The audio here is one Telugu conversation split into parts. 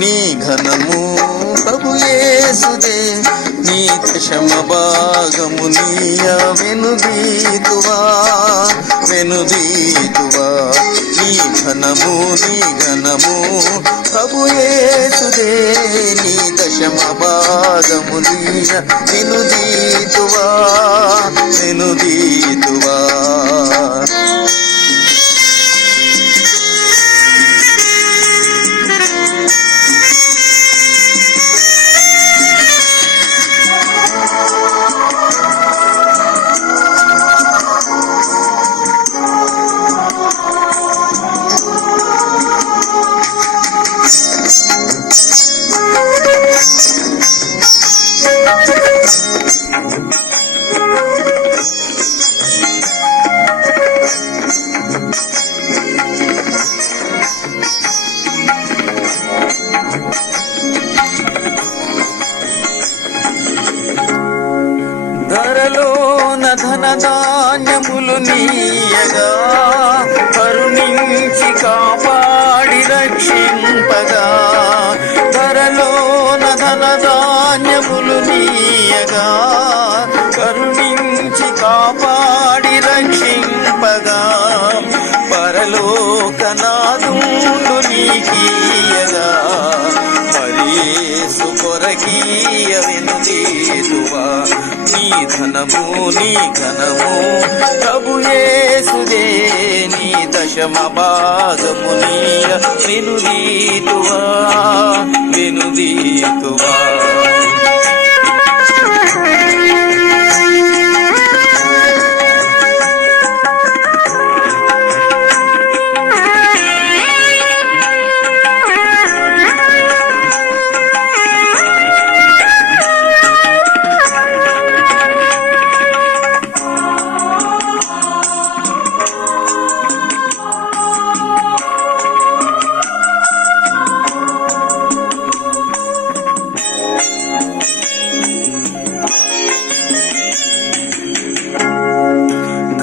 నీ ఘనము ప్రభు యేసుదే, నీ దశమ భాగము నీయ వెనుదీతువా వెనుదీతువా. నీ ఘనము ప్రభు యేసుదే, నీ దశమ భాగము నీయ వెనుదీతువా వెనుదీతువా. ధరలోన ధనధాన్యములు నీయగా, కరుణించి కాపాడి రక్షింపగా. ధరలోన ధనధాన్యములు నీయగా, కరుణించి కాపాడి రక్షింపగా. పరలోకనాథుండు నీకీయగా, మరి యేసు కొరకీయ వెనుదీతువా. నీ ఘనము ప్రభు యేసుదే, నీ దశమ భాగము నీయ వెనుదీతువా వెనుదీతువా.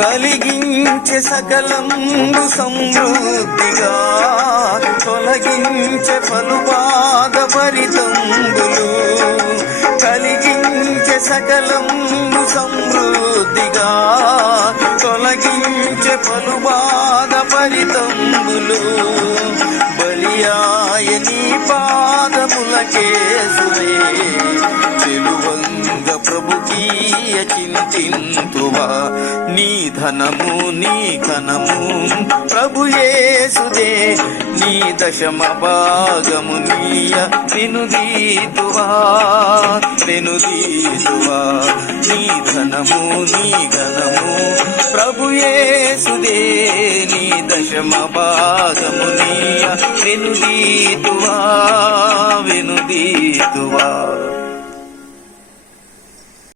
కలిగించే సకలంబు సమృద్ధిగా, తొలగించే పలు బాధ పరితంబులు. కలిగించే సకలంబు సమృద్ధిగా, తొలగించే పలు బాధ పరితంబులు. బలియాయ నీ పాదములకేసులే, చెలువంగ ప్రభుకీయ చింతింతువా. నీ ధనము ప్రభు యేసుదే, నీ దశమ భాగము నీయ వెనుదీతువా వెనుదీతువా. నీ ధనము ప్రభు యేసుదే, నీ దశమ భాగము నీయ వెనుదీతువా వెనుదీతువా.